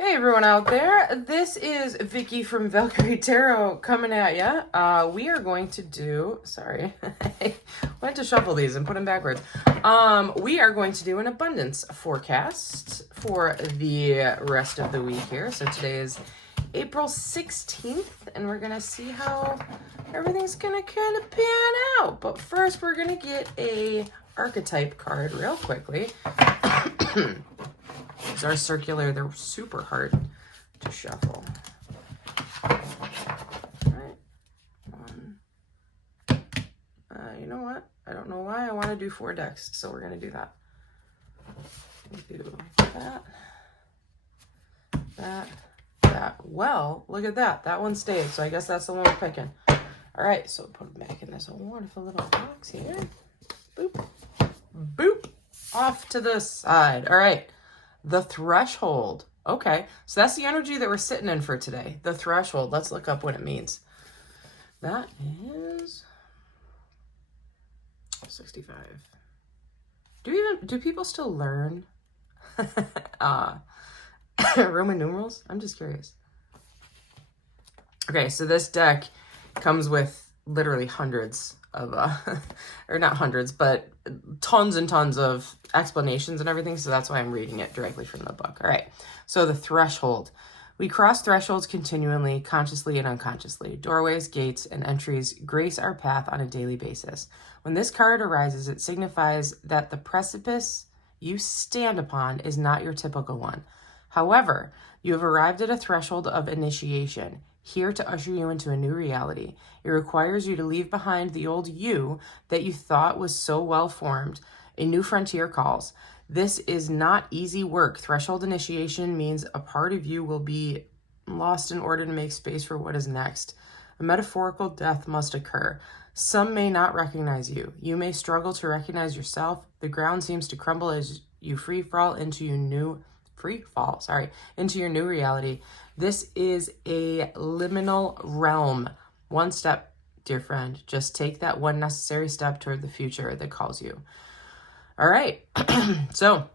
Hey everyone out there, this is Vicky from Valkyrie Tarot coming at ya. We are going to do, sorry, I went to shuffle these and put them backwards. We are going to do an abundance forecast for the rest of the week here. So today is April 16th and we're going to see how everything's going to kind of pan out. But first we're going to get a archetype card real quickly. These are circular, they're super hard to shuffle. All right. You know what? I don't know why I want to do 4 decks, so we're going to do that. We do that. Well, look at that. That one stayed, so I guess that's the one we're picking. All right, so put it back in this wonderful little box here. Boop. Boop. Off to the side. All right. The threshold. Okay, so that's the energy that we're sitting in for today. The threshold. Let's look up what it means. That is 65. Do people still learn Roman numerals? I'm just curious. Okay, so this deck comes with literally hundreds of or not hundreds, but tons and tons of explanations and everything, so that's why I'm reading it directly from the book. All right, so the threshold. We cross thresholds continually, consciously and unconsciously. Doorways, gates, and entries grace our path on a daily basis. When this card arises, it signifies that the precipice you stand upon is not your typical one. However, you have arrived at a threshold of initiation, here to usher you into a new reality. It requires you to leave behind the old you that you thought was so well formed. A new frontier calls. This is not easy work. Threshold initiation means a part of you will be lost in order to make space for what is next. A metaphorical death must occur. Some may not recognize you. You may struggle to recognize yourself. The ground seems to crumble as you free fall into your new reality. This is a liminal realm. One step, dear friend. Just take that one necessary step toward the future that calls you. All right. So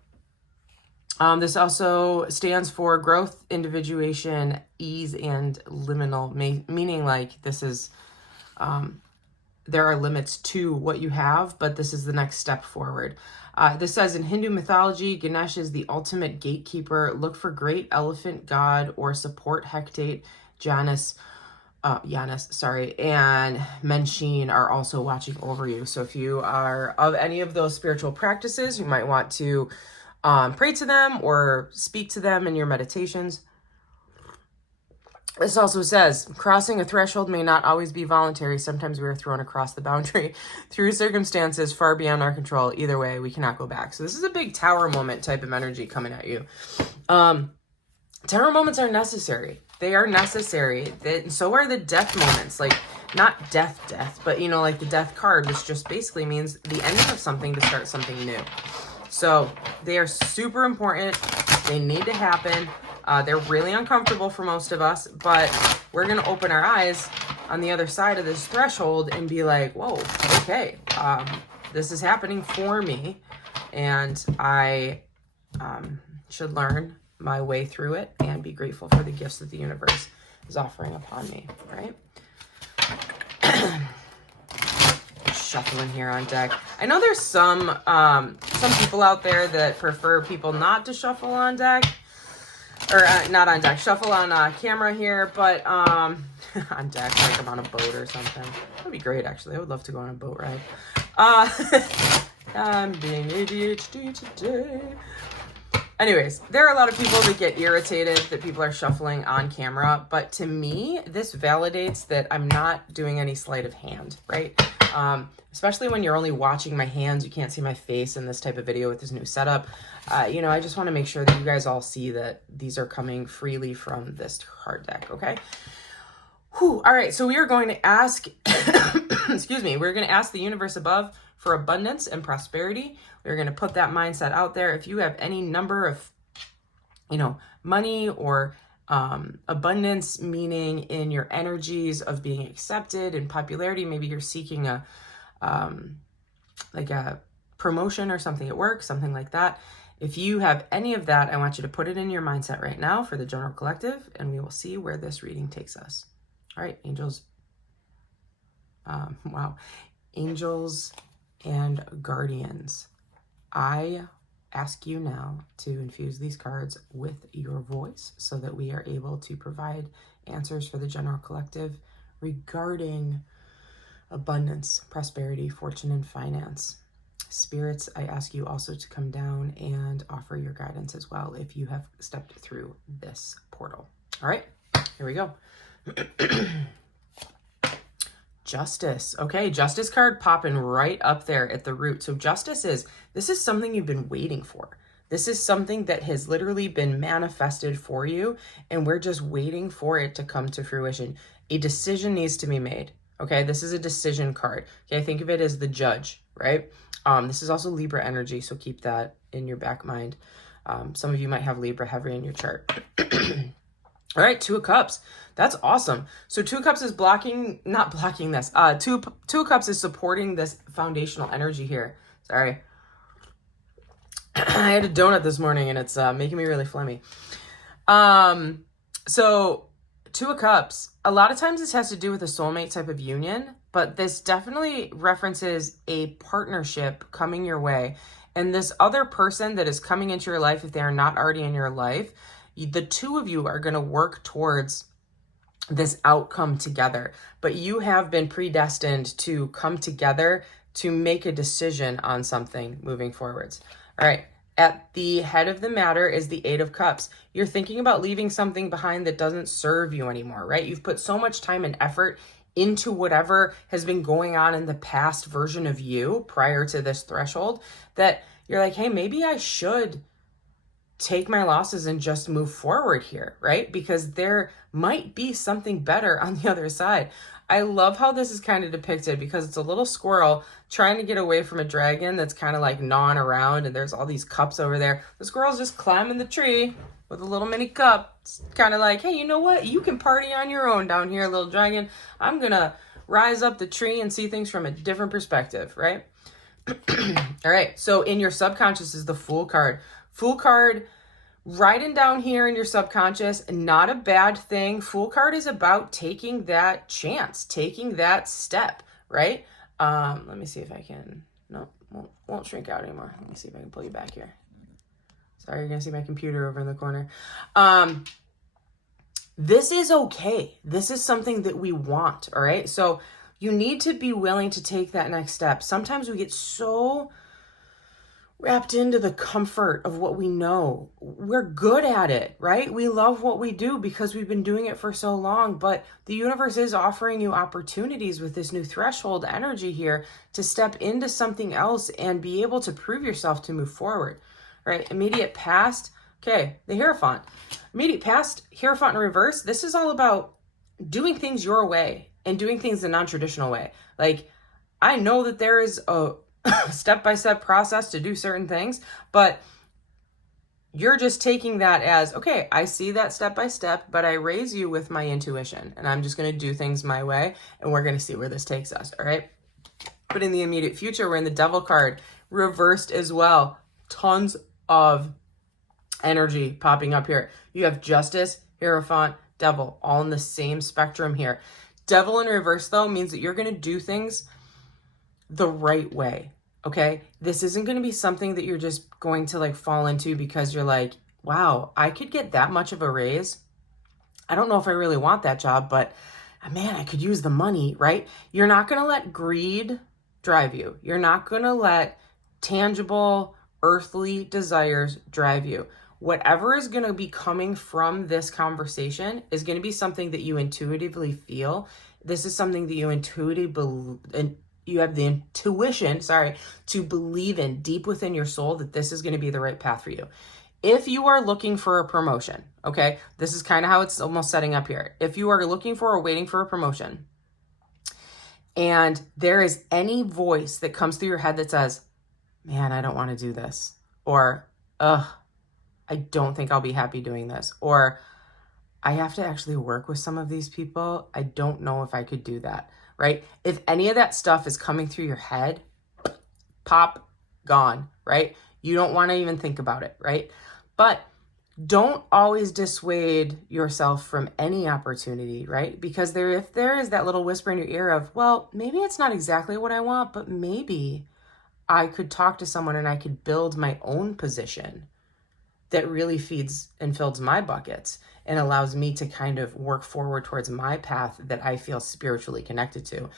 this also stands for growth, individuation, ease, and liminal, meaning like this is, there are limits to what you have, but this is the next step forward. This says in Hindu mythology, Ganesh is the ultimate gatekeeper. Look for great elephant god or support Hecate, Janus, and Mensheen are also watching over you. So if you are of any of those spiritual practices, you might want to pray to them or speak to them in your meditations. This also says, crossing a threshold may not always be voluntary. Sometimes we are thrown across the boundary through circumstances far beyond our control. Either way, we cannot go back. So this is a big tower moment type of energy coming at you. Tower moments are necessary. They are necessary. So are the death moments. Like, not death, but, you know, like the death card, which just basically means the ending of something to start something new. So they are super important. They need to happen. They're really uncomfortable for most of us, but we're going to open our eyes on the other side of this threshold and be like, whoa, okay, this is happening for me, and I should learn my way through it and be grateful for the gifts that the universe is offering upon me, right? Shuffling here on deck. I know there's some people out there that prefer people not to shuffle on deck. Or not on deck, shuffle on camera here, but on deck, like I'm on a boat or something. That'd be great, actually. I would love to go on a boat ride. I'm being ADHD today. Anyways, there are a lot of people that get irritated that people are shuffling on camera, but to me, this validates that I'm not doing any sleight of hand, right? Especially when you're only watching my hands, you can't see my face in this type of video with this new setup. You know, I just want to make sure that you guys all see that these are coming freely from this card deck, okay? Whew. All right, so we are going to ask, excuse me, we're going to ask the universe above for abundance and prosperity. We're going to put that mindset out there. If you have any number of, you know, money or abundance, meaning in your energies of being accepted and popularity, maybe you're seeking a like a promotion or something at work, something like that. If you have any of that, I want you to put it in your mindset right now for the general collective, and we will see where this reading takes us. All right, angels. Wow. Angels and guardians. I ask you now to infuse these cards with your voice so that we are able to provide answers for the general collective regarding abundance, prosperity, fortune, and finance. Spirits, I ask you also to come down and offer your guidance as well if you have stepped through this portal. All right, here we go. Justice. Okay, Justice card popping right up there at the root. So Justice this is something you've been waiting for. This is something that has literally been manifested for you, and we're just waiting for it to come to fruition. A decision needs to be made. Okay, this is a decision card. Okay, think of it as the judge, right? This is also Libra energy, so keep that in your back mind. Some of you might have Libra heavy in your chart. All right, Two of Cups. That's awesome. So Two of Cups is not blocking this. Two of Cups is supporting this foundational energy here. Sorry. I had a donut this morning and it's making me really phlegmy. So Two of Cups, a lot of times this has to do with a soulmate type of union, but this definitely references a partnership coming your way. And this other person that is coming into your life, if they are not already in your life, the two of you are going to work towards this outcome together, but you have been predestined to come together to make a decision on something moving forwards. All right. At the head of the matter is the Eight of Cups. You're thinking about leaving something behind that doesn't serve you anymore, right? You've put so much time and effort into whatever has been going on in the past version of you prior to this threshold that you're like, hey, maybe I should take my losses and just move forward here, right? Because there might be something better on the other side. I love how this is kind of depicted because it's a little squirrel trying to get away from a dragon that's kind of like gnawing around, and there's all these cups over there. The squirrel's just climbing the tree with a little mini cup. It's kind of like, hey, you know what? You can party on your own down here, little dragon. I'm going to rise up the tree and see things from a different perspective, right? All right. So in your subconscious is the Fool card. Fool card, writing down here in your subconscious, not a bad thing. Fool card is about taking that chance, taking that step, right? Let me see if I can, no, won't shrink out anymore. Let me see if I can pull you back here. Sorry, you're gonna see my computer over in the corner. This is okay. This is something that we want, all right? So you need to be willing to take that next step. Sometimes we get so wrapped into the comfort of what we know. We're good at it, right? We love what we do because we've been doing it for so long, but the universe is offering you opportunities with this new threshold energy here to step into something else and be able to prove yourself to move forward, right? Immediate past, okay, the Hierophant. Immediate past, Hierophant in reverse, this is all about doing things your way and doing things the non-traditional way. Like, I know that there is a step-by-step process to do certain things, but you're just taking that as, okay, I see that step-by-step, but I raise you with my intuition, and I'm just going to do things my way, and we're going to see where this takes us, all right? But in the immediate future, we're in the Devil card, reversed as well. Tons of energy popping up here. You have Justice, Hierophant, Devil, all in the same spectrum here. Devil in reverse, though, means that you're going to do things the right way, okay? This isn't going to be something that you're just going to like fall into because you're like, wow, I could get that much of a raise. I don't know if I really want that job, but man, I could use the money, right? You're not going to let greed drive you. You're not going to let tangible earthly desires drive you. Whatever is going to be coming from this conversation is going to be something that you intuitively feel. This is something that you you have the intuition, to believe in deep within your soul that this is going to be the right path for you. If you are looking for a promotion, okay, this is kind of how it's almost setting up here. If you are looking for or waiting for a promotion, and there is any voice that comes through your head that says, man, I don't want to do this, or, I don't think I'll be happy doing this, or I have to actually work with some of these people. I don't know if I could do that, right? If any of that stuff is coming through your head, pop, gone, right? You don't want to even think about it, right? But don't always dissuade yourself from any opportunity, right? Because if there is that little whisper in your ear of, well, maybe it's not exactly what I want, but maybe I could talk to someone and I could build my own position that really feeds and fills my buckets and allows me to kind of work forward towards my path that I feel spiritually connected to.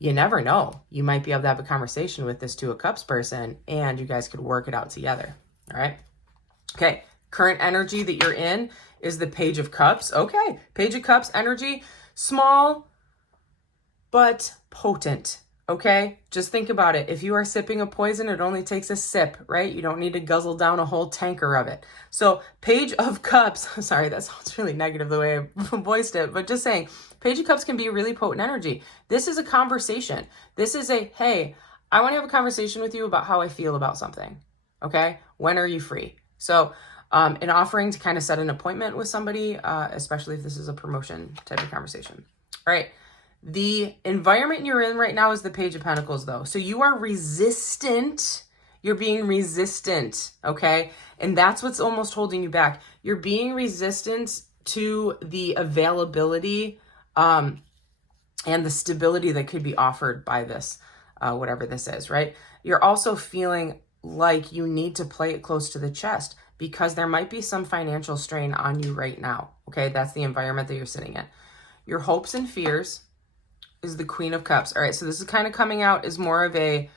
You never know. You might be able to have a conversation with this Two of Cups person and you guys could work it out together. All right. Okay. Current energy that you're in is the Page of Cups. Okay. Page of Cups energy, small, but potent. Okay. Just think about it. If you are sipping a poison, it only takes a sip, right? You don't need to guzzle down a whole tanker of it. So Page of Cups, sorry, that sounds really negative the way I voiced it, but just saying, Page of Cups can be a really potent energy. This is a conversation. This is a, hey, I want to have a conversation with you about how I feel about something. Okay. When are you free? So an offering to kind of set an appointment with somebody, especially if this is a promotion type of conversation. All right. The environment you're in right now is the Page of Pentacles, though. So you are resistant. You're being resistant, okay? And that's what's almost holding you back. You're being resistant to the availability and the stability that could be offered by this, whatever this is, right? You're also feeling like you need to play it close to the chest because there might be some financial strain on you right now, okay? That's the environment that you're sitting in. Your hopes and fears is the Queen of Cups. All right, so this is kind of coming out as more of a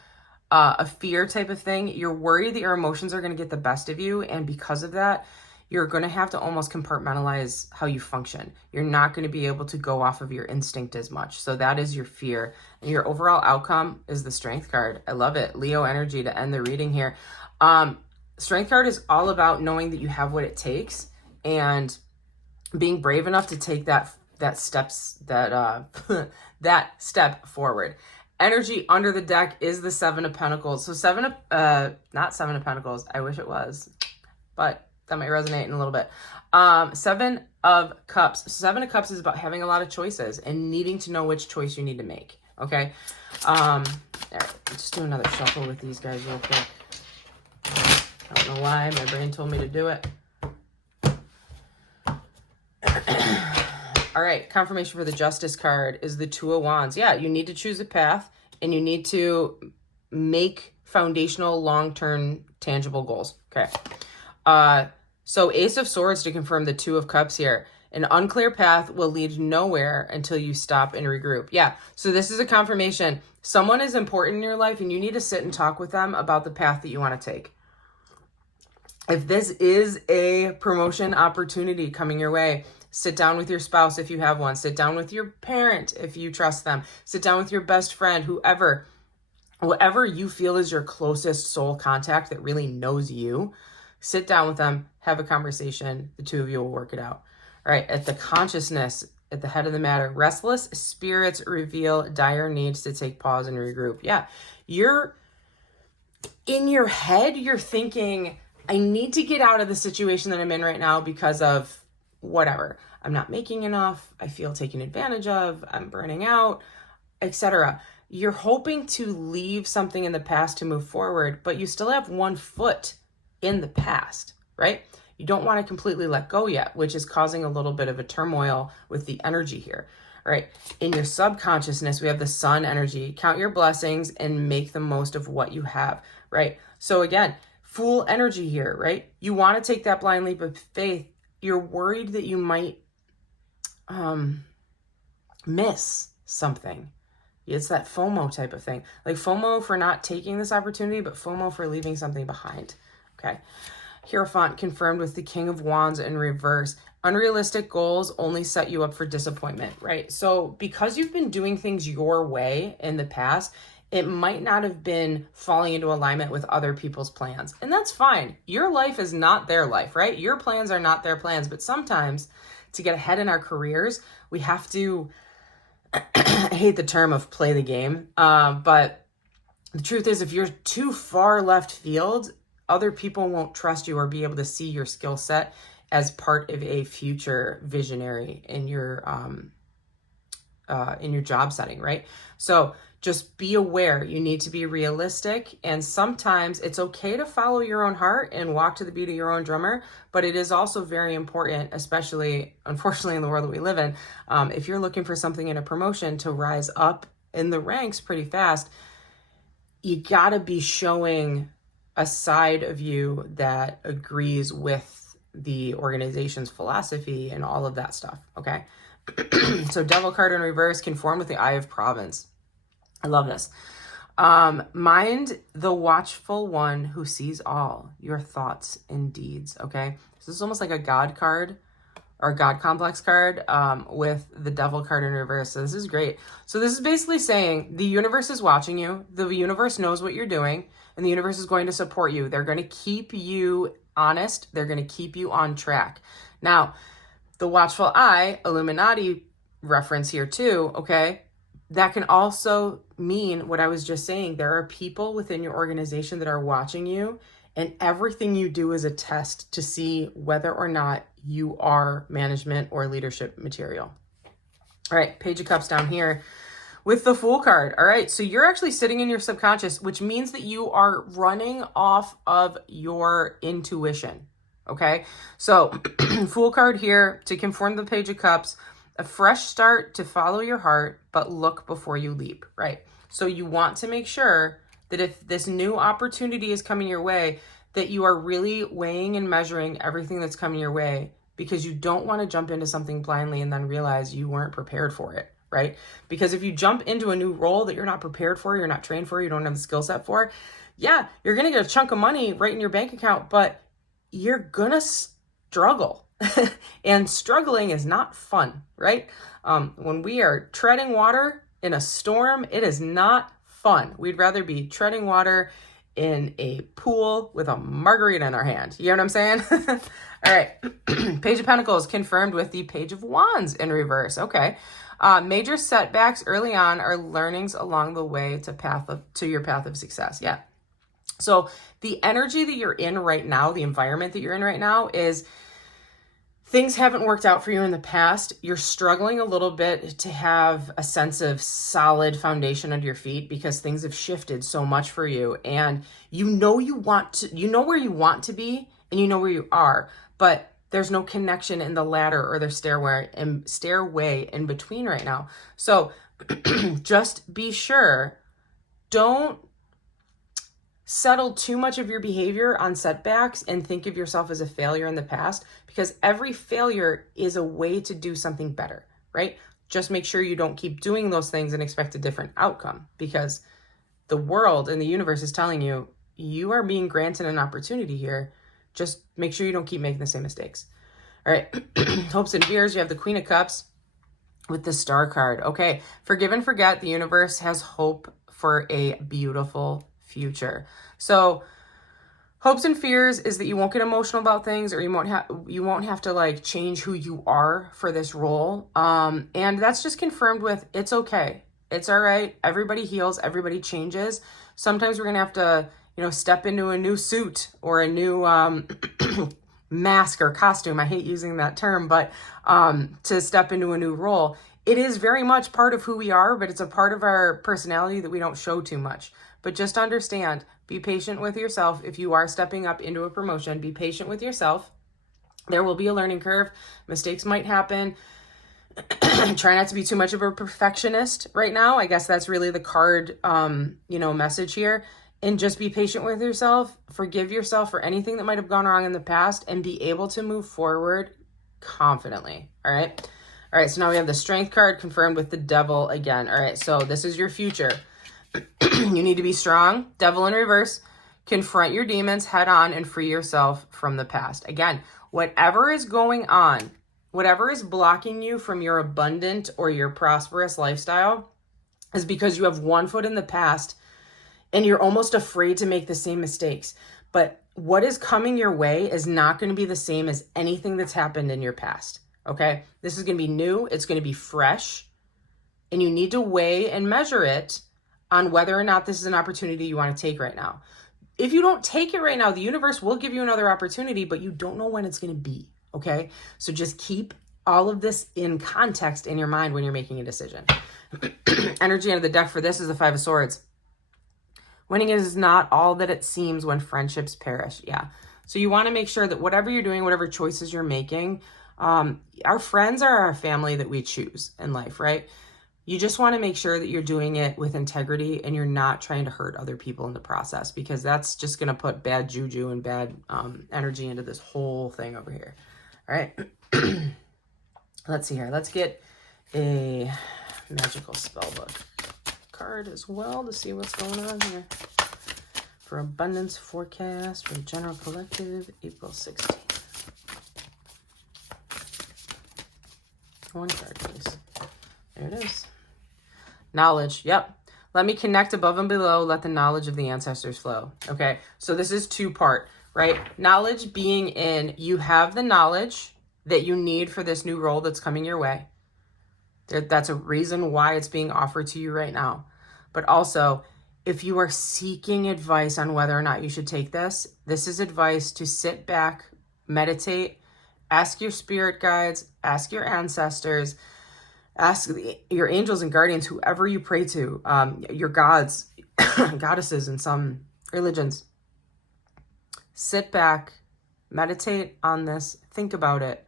fear type of thing. You're worried that your emotions are going to get the best of you, and because of that, you're going to have to almost compartmentalize how you function. You're not going to be able to go off of your instinct as much. So that is your fear. And your overall outcome is the Strength card. I love it. Leo energy to end the reading here. Strength card is all about knowing that you have what it takes and being brave enough to take that step forward. Energy under the deck is the Seven of Pentacles. So not Seven of Pentacles. I wish it was, but that might resonate in a little bit. Seven of Cups. Seven of Cups is about having a lot of choices and needing to know which choice you need to make. Okay. All right, let's just do another shuffle with these guys real quick. I don't know why my brain told me to do it. All right, confirmation for the Justice card is the Two of Wands. Yeah, you need to choose a path and you need to make foundational, long-term, tangible goals. Okay. So Ace of Swords to confirm the Two of Cups here. An unclear path will lead nowhere until you stop and regroup. Yeah, so this is a confirmation. Someone is important in your life and you need to sit and talk with them about the path that you want to take. If this is a promotion opportunity coming your way, sit down with your spouse if you have one. Sit down with your parent if you trust them. Sit down with your best friend, whoever you feel is your closest soul contact that really knows you. Sit down with them, have a conversation. The two of you will work it out. All right, at the consciousness, at the head of the matter, restless spirits reveal dire needs to take pause and regroup. Yeah, you're in your head, you're thinking, I need to get out of the situation that I'm in right now because of whatever. I'm not making enough. I feel taken advantage of. I'm burning out, etc. You're hoping to leave something in the past to move forward, but you still have one foot in the past, right? You don't want to completely let go yet, which is causing a little bit of a turmoil with the energy here, right? In your subconsciousness, we have the Sun energy. Count your blessings and make the most of what you have, right? So again, Fool energy here, right? You want to take that blind leap of faith. You're worried that you might miss something. It's that FOMO type of thing. Like FOMO for not taking this opportunity, but FOMO for leaving something behind. Okay. Hierophant confirmed with the King of Wands in reverse. Unrealistic goals only set you up for disappointment, right? So because you've been doing things your way in the past, it might not have been falling into alignment with other people's plans. And that's fine. Your life is not their life, right? Your plans are not their plans. But sometimes to get ahead in our careers, we have to, I hate the term of play the game. But the truth is, if you're too far left field, other people won't trust you or be able to see your skill set as part of a future visionary in your in your job setting, right? So just be aware. You need to be realistic. And sometimes it's okay to follow your own heart and walk to the beat of your own drummer. But it is also very important, especially, unfortunately, in the world that we live in, if you're looking for something in a promotion to rise up in the ranks pretty fast, you got to be showing a side of you that agrees with the organization's philosophy and all of that stuff, okay? So Devil card in reverse, conform with the Eye of Providence. I love this. Mind the watchful one who sees all your thoughts and deeds, okay? So this is almost like a God card or God complex card with the Devil card in reverse. So this is great. So this is basically saying the universe is watching you. The universe knows what you're doing, and the universe is going to support you. They're going to keep you honest. They're going to keep you on track. Now, the watchful eye, Illuminati reference here too, okay? That can also mean what I was just saying. There are people within your organization that are watching you, and everything you do is a test to see whether or not you are management or leadership material. All right, Page of Cups down here with the Fool card. All right, so you're actually sitting in your subconscious, which means that you are running off of your intuition, okay? So Fool card here to conform the Page of Cups, a fresh start to follow your heart, but look before you leap, right? So you want to make sure that if this new opportunity is coming your way, that you are really weighing and measuring everything that's coming your way, because you don't want to jump into something blindly and then realize you weren't prepared for it, right? Because if you jump into a new role that you're not prepared for, you're not trained for, you don't have the skill set for, yeah, you're going to get a chunk of money right in your bank account, but you're going to struggle. And struggling is not fun, right? When we are treading water in a storm, it is not fun. We'd rather be treading water in a pool with a margarita in our hand. You know what I'm saying? All right. Page of Pentacles confirmed with the Page of Wands in reverse. Okay. Major setbacks early on are learnings along the way to your path of success. Yeah. So the energy that you're in right now, the environment that you're in right now is things haven't worked out for you in the past. You're struggling a little bit to have a sense of solid foundation under your feet because things have shifted so much for you. And you know where you want to be, and you know where you are, but there's no connection in the ladder or the stairway in between right now. So just be sure, don't settle too much of your behavior on setbacks and think of yourself as a failure in the past, because every failure is a way to do something better, right? Just make sure you don't keep doing those things and expect a different outcome, because the world and the universe is telling you, you are being granted an opportunity here. Just make sure you don't keep making the same mistakes. All right. Hopes and fears. You have the Queen of Cups with the Star card. Okay. Forgive and forget. The universe has hope for a beautiful future. So hopes and fears is that you won't get emotional about things, or you won't have to like change who you are for this role. And that's just confirmed with, it's okay. It's all right. Everybody heals. Everybody changes. Sometimes we're going to have to, step into a new suit or a new mask or costume. I hate using that term, but to step into a new role. It is very much part of who we are, but it's a part of our personality that we don't show too much. But just understand, be patient with yourself. If you are stepping up into a promotion, be patient with yourself. There will be a learning curve. Mistakes might happen. Try not to be too much of a perfectionist right now. I guess that's really the card, message here. And just be patient with yourself. Forgive yourself for anything that might have gone wrong in the past, and be able to move forward confidently. All right. All right. So now we have the Strength card confirmed with the Devil again. All right. So this is your future. You need to be strong. Devil in reverse. Confront your demons head on and free yourself from the past. Again, whatever is going on, whatever is blocking you from your abundant or your prosperous lifestyle, is because you have one foot in the past and you're almost afraid to make the same mistakes. But what is coming your way is not going to be the same as anything that's happened in your past. Okay? This is going to be new. It's going to be fresh. And you need to weigh and measure it on whether or not this is an opportunity you want to take right now. If you don't take it right now, the universe will give you another opportunity, but you don't know when it's going to be, okay? So just keep all of this in context in your mind when you're making a decision. Energy under the deck for this is the Five of Swords. Winning is not all that it seems when friendships perish. Yeah. So you want to make sure that whatever you're doing, whatever choices you're making, our friends are our family that we choose in life, right? You just want to make sure that you're doing it with integrity and you're not trying to hurt other people in the process, because that's just going to put bad juju and bad energy into this whole thing over here. All right. Let's see here. Let's get a magical spell book card as well to see what's going on here. For abundance forecast for the general collective, April 16th. One card, please. There it is. Knowledge. Yep. Let me connect above and below. Let the knowledge of the ancestors flow. Okay. So this is two-part, right? Knowledge being in, you have the knowledge that you need for this new role that's coming your way. That's a reason why it's being offered to you right now. But also, if you are seeking advice on whether or not you should take this, this is advice to sit back, meditate, ask your spirit guides, ask your ancestors, ask your angels and guardians, whoever you pray to, your gods, goddesses in some religions. Sit back, meditate on this, think about it.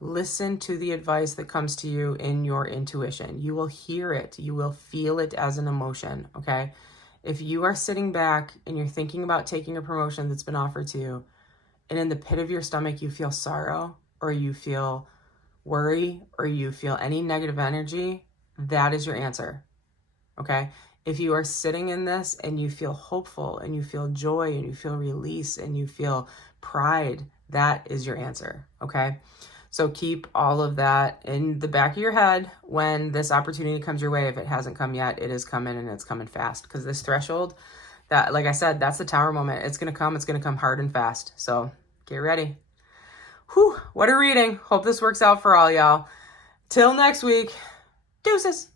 Listen to the advice that comes to you in your intuition. You will hear it. You will feel it as an emotion, okay? If you are sitting back and you're thinking about taking a promotion that's been offered to you, and in the pit of your stomach you feel sorrow, or you feel worry, or you feel any negative energy, that is your answer, okay? If you are sitting in this and you feel hopeful, and you feel joy, and you feel release, and you feel pride, that is your answer, okay? So keep all of that in the back of your head when this opportunity comes your way. If it hasn't come yet, it is coming, and it's coming fast, because this threshold, that, like I said, that's the tower moment. It's going to come. It's going to come hard and fast. So get ready. Whew, what a reading. Hope this works out for all y'all. Till next week. Deuces.